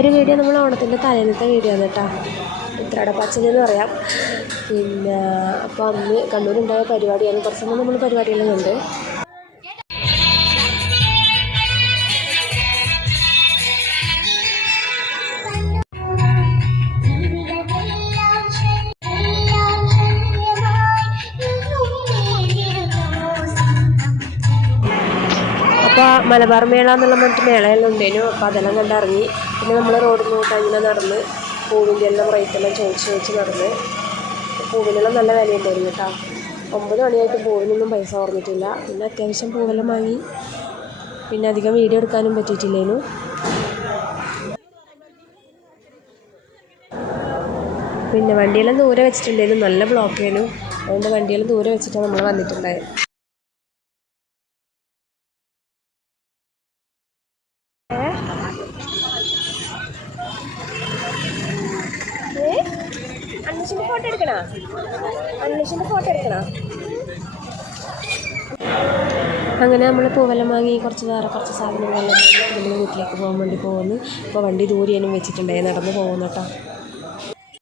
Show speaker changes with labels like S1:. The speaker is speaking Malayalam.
S1: ഒരു വീഡിയോ നമ്മൾ ഓണത്തിന്റെ തലേന്നത്തെ വീഡിയോ ആണ് കേട്ടോ. ഉത്രാടപ്പാച്ചൽ എന്ന് പറയാം. പിന്നെ അപ്പോൾ അന്ന് കണ്ണൂരുണ്ടായ പരിപാടിയാണ്. കുറച്ചൊന്നും നമ്മൾ പരിപാടിയെല്ലാം അപ്പോൾ മലബാർ മേള എന്നുള്ള മറ്റു മേളയെല്ലാം ഉണ്ടേനു അപ്പോൾ അതെല്ലാം കണ്ടിറങ്ങി പിന്നെ നമ്മൾ റോഡിൽ നിന്ന് ഇങ്ങനെ നടന്ന് പൂവിന്റെ എല്ലാം റേറ്റെല്ലാം ചോദിച്ച് ചോദിച്ച് നടന്ന് പൂവിനെല്ലാം നല്ല വിലയുണ്ടായിരുന്നു കേട്ടോ. ഒമ്പത് മണിയായിട്ട് പൂവിനൊന്നും പൈസ ഓർന്നിട്ടില്ല പിന്നെ അത്യാവശ്യം പൂവെല്ലാം വാങ്ങി. പിന്നെ അധികം വീഡിയോ എടുക്കാനും പറ്റിയിട്ടില്ലേനു. പിന്നെ വണ്ടിയെല്ലാം ദൂരെ വെച്ചിട്ടുണ്ടായിരുന്നു നല്ല ബ്ലോക്ക് ആയിരുന്നു അതുകൊണ്ട് വണ്ടിയെല്ലാം ദൂരെ വെച്ചിട്ടാണ് നമ്മൾ വന്നിട്ടുണ്ടായത്. അന്വേഷിന്റെ ഫോട്ടോ എടുക്കണോ? അന്വേഷിന്റെ ഫോട്ടോ എടുക്കണോ? അങ്ങനെ നമ്മൾ പൂവെല്ലാം വാങ്ങി കുറച്ച് വേറെ കുറച്ച് സാധനങ്ങളെല്ലാം നമ്മൾ വീട്ടിലേക്ക് പോകാൻ വേണ്ടി പോകുന്നു അപ്പോൾ വണ്ടി ദൂരെയാനും വെച്ചിട്ടുണ്ടായി നടന്ന് പോകുന്നു കേട്ടോ.